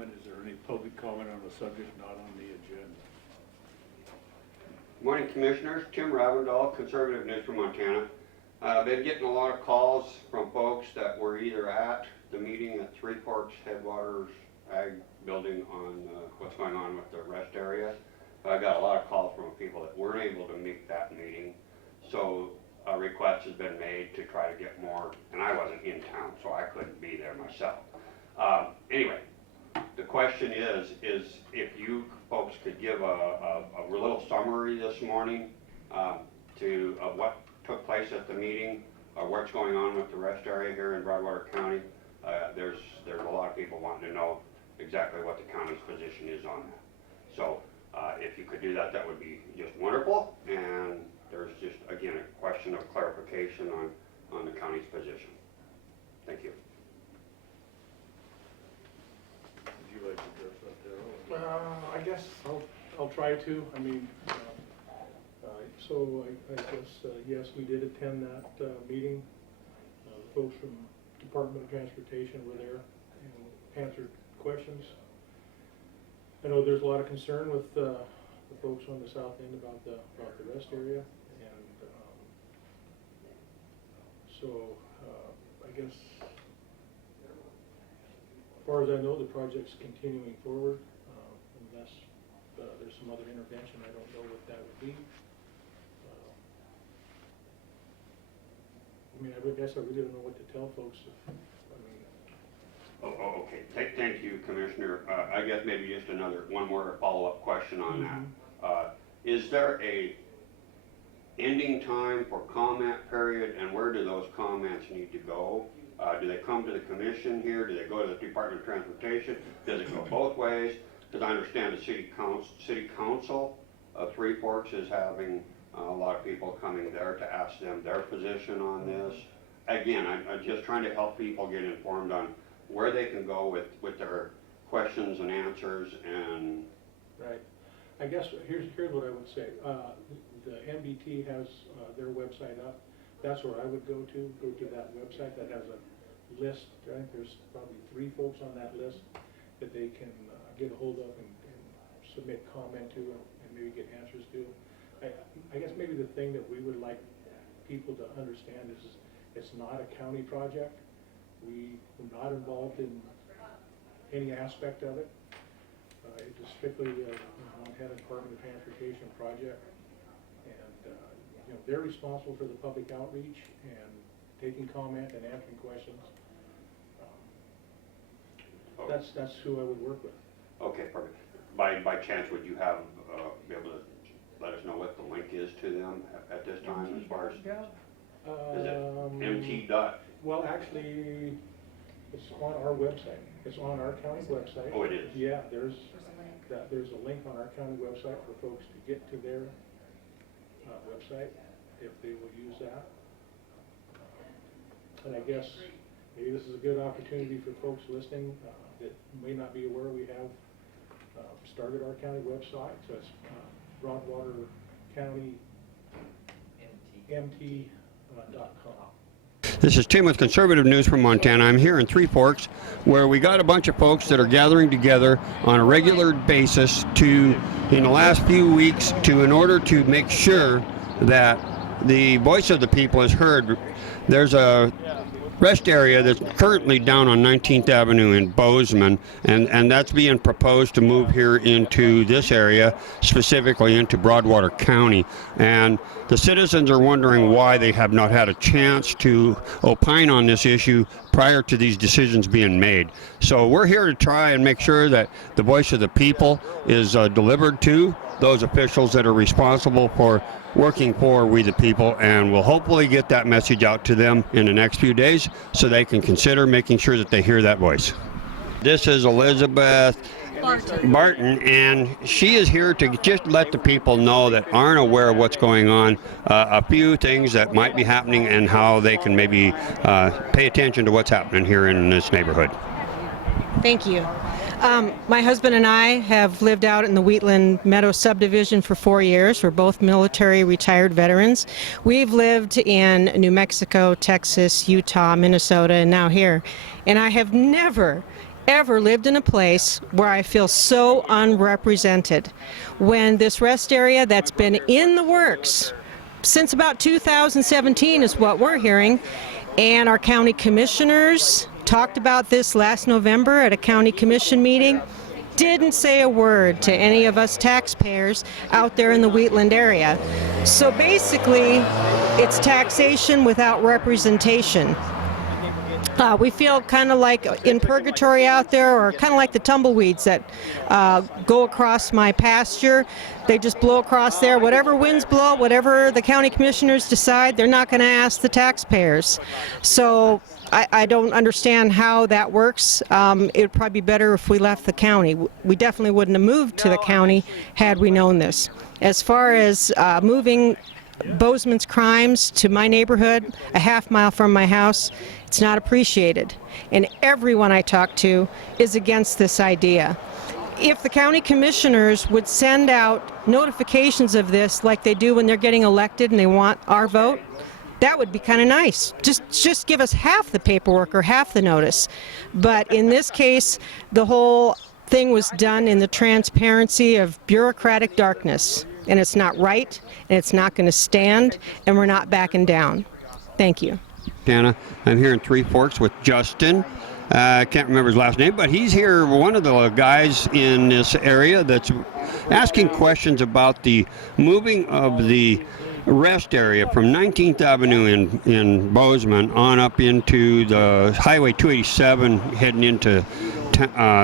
comment. Is there any public comment on the subject not on the agenda? Morning, Commissioners. Tim Ravendall, Conservative News from Montana. I've been getting a lot of calls from folks that were either at the meeting at Three Forks Headwaters Ag Building on what's going on with the rest area. I got a lot of calls from people that weren't able to make that meeting. So a request has been made to try to get more, and I wasn't in town, so I couldn't be there myself. Anyway, the question is if you folks could give a little summary this morning of what took place at the meeting, what's going on with the rest area here in Broadwater County. There's a lot of people wanting to know exactly what the county's position is on that. So if you could do that, that would be just wonderful. And there's just, again, a question of clarification on the county's position. Thank you. Would you like to address that, Darrell? I guess I'll try to. I mean, so I guess, yes, we did attend that meeting. The folks from Department of Transportation were there and answered questions. I know there's a lot of concern with the folks on the south end about the rest area, and so I guess, as far as I know, the project's continuing forward, unless there's some other intervention. I don't know what that would be. I mean, I guess I really don't know what to tell folks. Okay. Thank you, Commissioner. I guess maybe just one more follow-up question on that. Is there a ending time for comment period, and where do those comments need to go? Do they come to the commission here? Do they go to the Department of Transportation? Does it go both ways? Because I understand the city council of Three Forks is having a lot of people coming there to ask them their position on this. Again, I'm just trying to help people get informed on where they can go with their questions and answers. And right. I guess here's what I would say. The MBT has their website up. That's where I would go to that website that has a list. I think there's probably 3 folks on that list that they can get a hold of and submit comment to and maybe get answers to. I guess maybe the thing that we would like people to understand is it's not a county project. We were not involved in any aspect of it. It was strictly the Montana Department of Transportation project. And you know, they're responsible for the public outreach and taking comment and answering questions. That's who I would work with. Okay, perfect. By chance, would you have be able to let us know what the link is to them at this time, as far as, is it MT dot? Well, actually, it's on our website. It's on our county website. Oh, it is? Yeah, there's a link on our county website for folks to get to their website, if they will use that. And I guess maybe this is a good opportunity for folks listening that may not be aware we have started our county website. So it's Broadwater County MT.com. This is Tim with Conservative News from Montana. I'm here in Three Forks, where we got a bunch of folks that are gathering together on a regular basis in the last few weeks, in order to make sure that the voice of the people is heard. There's a rest area that's currently down on 19th Avenue in Bozeman, and that's being proposed to move here into this area, specifically into Broadwater County. And the citizens are wondering why they have not had a chance to opine on this issue prior to these decisions being made. So we're here to try and make sure that the voice of the people is delivered to those officials that are responsible for working for we the people, and we'll hopefully get that message out to them in the next few days so they can consider making sure that they hear that voice. This is Elizabeth Barton, and she is here to just let the people know that aren't aware of what's going on, a few things that might be happening and how they can maybe pay attention to what's happening here in this neighborhood. Thank you. My husband and I have lived out in the Wheatland Subdivision for 4 years. We're both military retired veterans. We've lived in New Mexico, Texas, Utah, Minnesota, and now here. And I have never ever lived in a place where I feel so unrepresented. When this rest area that's been in the works since about 2017 is what we're hearing, and our county commissioners talked about this last November at a county commission meeting, didn't say a word to any of us taxpayers out there in the Wheatland area. So basically, it's taxation without representation. We feel kind of like in purgatory out there, or kind of like the tumbleweeds that go across my pasture. They just blow across there. Whatever winds blow, whatever the county commissioners decide, they're not going to ask the taxpayers. So I don't understand how that works. It would probably be better if we left the county. We definitely wouldn't have moved to the county had we known this. As far as moving Bozeman's crimes to my neighborhood, a half-mile from my house, it's not appreciated. And everyone I talk to is against this idea. If the county commissioners would send out notifications of this like they do when they're getting elected and they want our vote, that would be kind of nice. Just give us half the paperwork or half the notice. But in this case, the whole thing was done in the transparency of bureaucratic darkness. And it's not right, and it's not going to stand, and we're not backing down. Thank you. Anna, I'm here in Three Forks with Justin. I can't remember his last name, but he's here, one of the guys in this area that's asking questions about the moving of the rest area from 19th Avenue in Bozeman on up into the Highway 287 heading into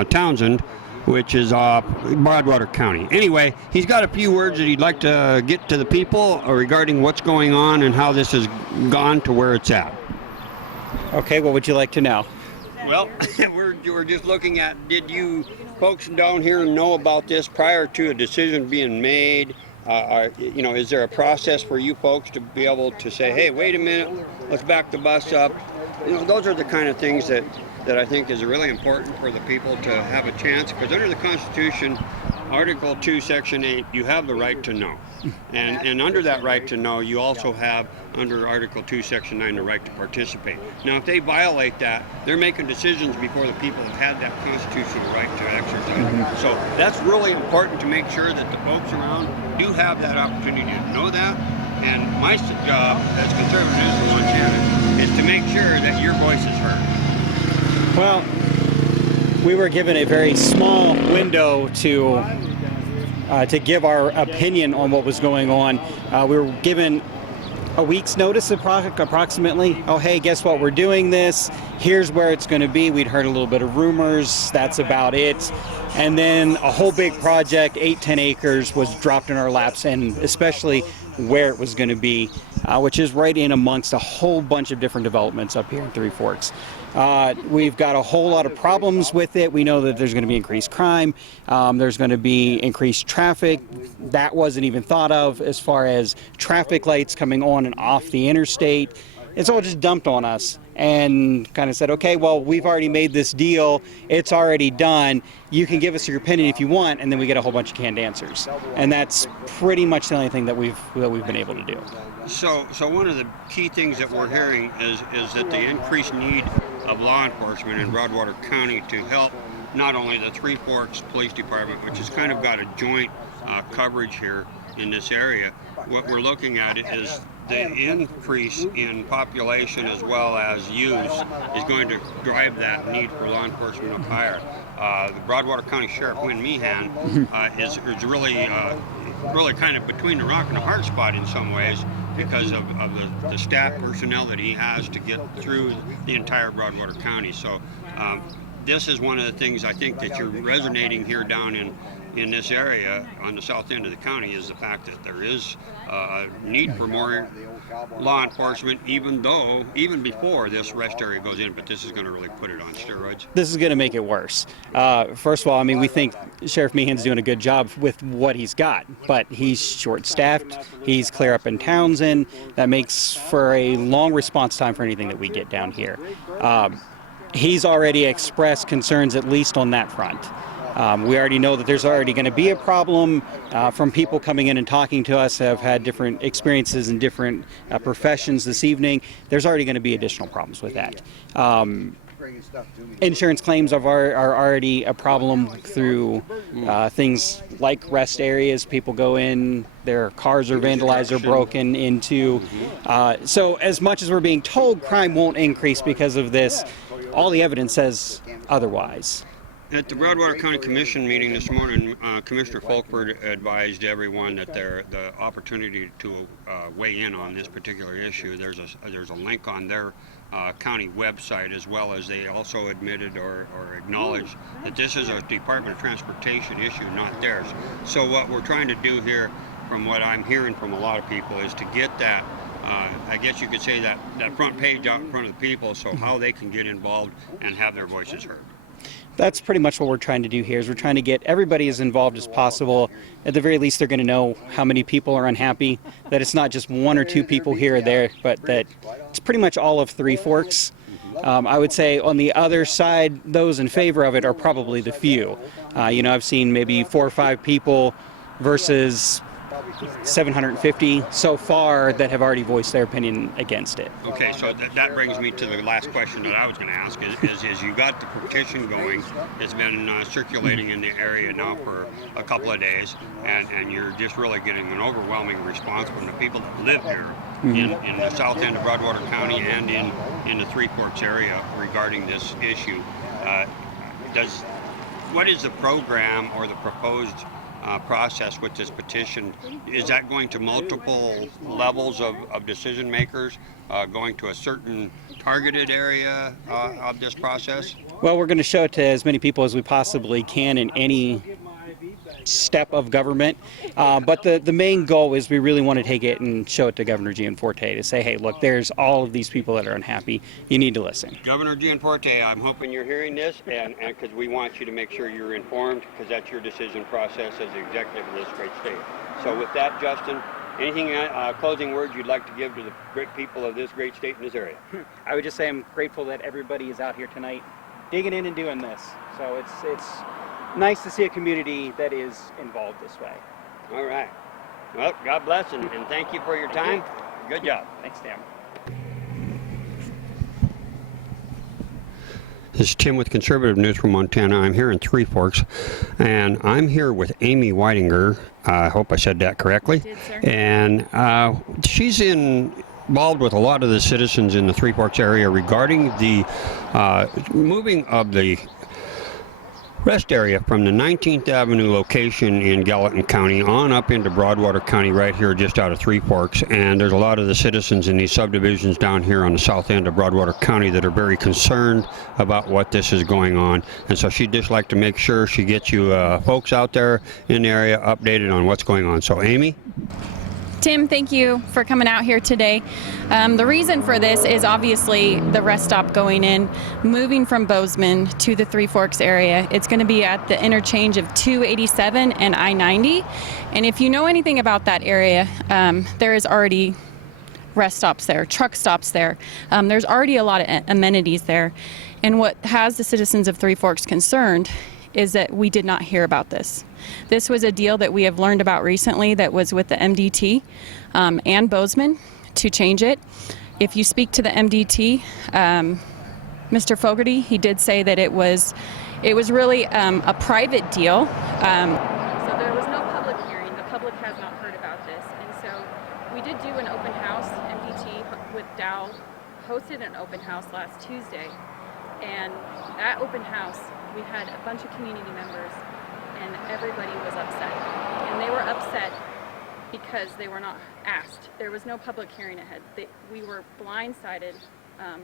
Townsend, which is off Broadwater County. Anyway, he's got a few words that he'd like to get to the people regarding what's going on and how this has gone to where it's at. Okay, what would you like to know? Well, we're just looking at, did you folks down here know about this prior to a decision being made? Is there a process for you folks to be able to say, hey, wait a minute, let's back the bus up? Those are the kind of things that I think is really important for the people to have a chance, because under the Constitution, Article 2, Section 8, you have the right to know. And under that right to know, you also have, under Article 2, Section 9, the right to participate. Now, if they violate that, they're making decisions before the people have had that constitutional right to exercise. So that's really important to make sure that the folks around do have that opportunity to know that. And my job as conservative news in Montana is to make sure that your voice is heard. Well, we were given a very small window to give our opinion on what was going on. We were given a week's notice approximately. Oh, hey, guess what? We're doing this. Here's where it's going to be. We'd heard a little bit of rumors. That's about it. And then a whole big project, 8-10 acres, was dropped in our laps, and especially where it was going to be, which is right in amongst a whole bunch of different developments up here in Three Forks. We've got a whole lot of problems with it. We know that there's going to be increased crime. There's going to be increased traffic. That wasn't even thought of as far as traffic lights coming on and off the interstate. It's all just dumped on us and kind of said, okay, well, we've already made this deal. It's already done. You can give us your opinion if you want, and then we get a whole bunch of canned answers. And that's pretty much the only thing that we've been able to do. So one of the key things that we're hearing is that the increased need of law enforcement in Broadwater County to help not only the Three Forks Police Department, which has kind of got a joint coverage here in this area. What we're looking at is the increase in population as well as use is going to drive that need for law enforcement up higher. The Broadwater County Sheriff, Wynn Meehan, is really kind of between the rock and the hard spot in some ways, because of the staff personnel that he has to get through the entire Broadwater County. So this is one of the things I think that you're resonating here down in this area on the south end of the county, is the fact that there is a need for more law enforcement, even before this rest area goes in, but this is going to really put it on steroids. This is going to make it worse. First of all, I mean, we think Sheriff Meehan's doing a good job with what he's got, but he's short-staffed. He's clear up in Townsend. That makes for a long response time for anything that we get down here. He's already expressed concerns, at least on that front. We already know that there's already going to be a problem from people coming in and talking to us, have had different experiences in different professions this evening. There's already going to be additional problems with that. insurance claims are already a problem through things like rest areas. People go in, their cars are vandalized or broken into. So as much as we're being told crime won't increase because of this, all the evidence says otherwise. At the Broadwater County Commission meeting this morning, Commissioner Folkford advised everyone that the opportunity to weigh in on this particular issue, there's a link on their county website, as well as they also admitted or acknowledged that this is a Department of Transportation issue, not theirs. So what we're trying to do here, from what I'm hearing from a lot of people, is to get that, I guess you could say that front page out in front of the people, so how they can get involved and have their voices heard. That's pretty much what we're trying to do here, is we're trying to get everybody as involved as possible. At the very least, they're going to know how many people are unhappy, that it's not just one or two people here or there, but that it's pretty much all of Three Forks. I would say on the other side, those in favor of it are probably the few. I've seen maybe 4 or 5 people versus 750 so far that have already voiced their opinion against it. Okay, so that brings me to the last question that I was going to ask is you got the petition going. It's been circulating in the area now for a couple of days, and you're just really getting an overwhelming response from the people that live here in the south end of Broadwater County and in the Three Forks area regarding this issue. What is the program or the proposed process with this petition? Is that going to multiple levels of decision makers, going to a certain targeted area of this process? Well, we're going to show it to as many people as we possibly can in any step of government, but the main goal is we really want to take it and show it to Governor Gianforte to say, hey, look, there's all of these people that are unhappy. You need to listen. Governor Gianforte, I'm hoping you're hearing this, and because we want you to make sure you're informed, because that's your decision process as the executive of this great state. So with that, Justin, anything closing words you'd like to give to the great people of this great state in this area? I would just say I'm grateful that everybody is out here tonight digging in and doing this. So it's nice to see a community that is involved this way. All right. Well, God bless and thank you for your time. Good job. Thanks, Tam. This is Tim with Conservative News from Montana. I'm here in Three Forks, and I'm here with Amy Whitinger. I hope I said that correctly. You did, sir. And she's involved with a lot of the citizens in the Three Forks area regarding the moving of the rest area from the 19th Avenue location in Gallatin County on up into Broadwater County, right here just out of Three Forks. And there's a lot of the citizens in these subdivisions down here on the south end of Broadwater County that are very concerned about what this is going on. And so she'd just like to make sure she gets you folks out there in the area updated on what's going on. So Amy? Tim, thank you for coming out here today. The reason for this is obviously the rest stop going in, moving from Bozeman to the Three Forks area. It's going to be at the interchange of 287 and I-90. And if you know anything about that area, there is already rest stops there, truck stops there. There's already a lot of amenities there. And what has the citizens of Three Forks concerned is that we did not hear about this. This was a deal that we have learned about recently that was with the MDT and Bozeman to change it. If you speak to the MDT, Mr. Fogarty, he did say that it was really a private deal. So there was no public hearing. The public has not heard about this. And so we did do an open house. MDT with Dow hosted an open house last Tuesday. And that open house, we had a bunch of community members, and everybody was upset. And they were upset because they were not asked. There was no public hearing ahead. We were blindsided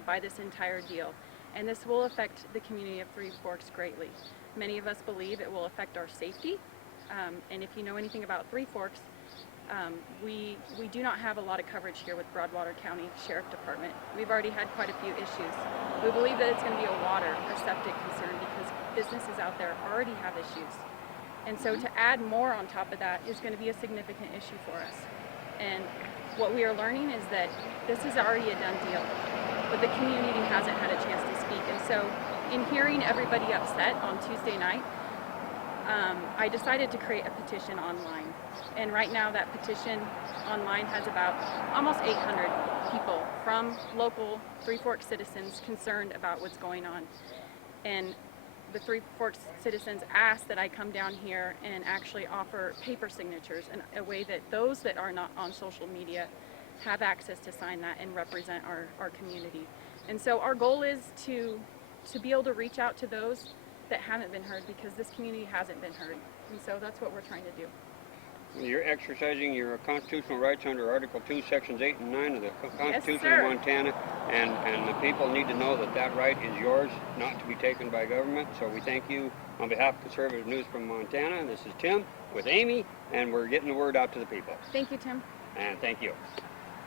by this entire deal. And this will affect the community of Three Forks greatly. Many of us believe it will affect our safety. And if you know anything about Three Forks, we do not have a lot of coverage here with Broadwater County Sheriff Department. We've already had quite a few issues. We believe that it's going to be a water or septic concern because businesses out there already have issues. And so to add more on top of that is going to be a significant issue for us. And what we are learning is that this is already a done deal, but the community hasn't had a chance to speak. And so in hearing everybody upset on Tuesday night, I decided to create a petition online. And right now that petition online has about almost 800 people from local Three Forks citizens concerned about what's going on. And the Three Forks citizens asked that I come down here and actually offer paper signatures in a way that those that are not on social media have access to sign that and represent our community. And so our goal is to be able to reach out to those that haven't been heard, because this community hasn't been heard. And so that's what we're trying to do. You're exercising your constitutional rights under Article 2, Sections 8 and 9 of the Constitution sir. of Montana, and the people need to know that that right is yours, not to be taken by government. So we thank you on behalf of Conservative News from Montana. This is Tim with Amy, and we're getting the word out to the people. Thank you, Tim. And thank you.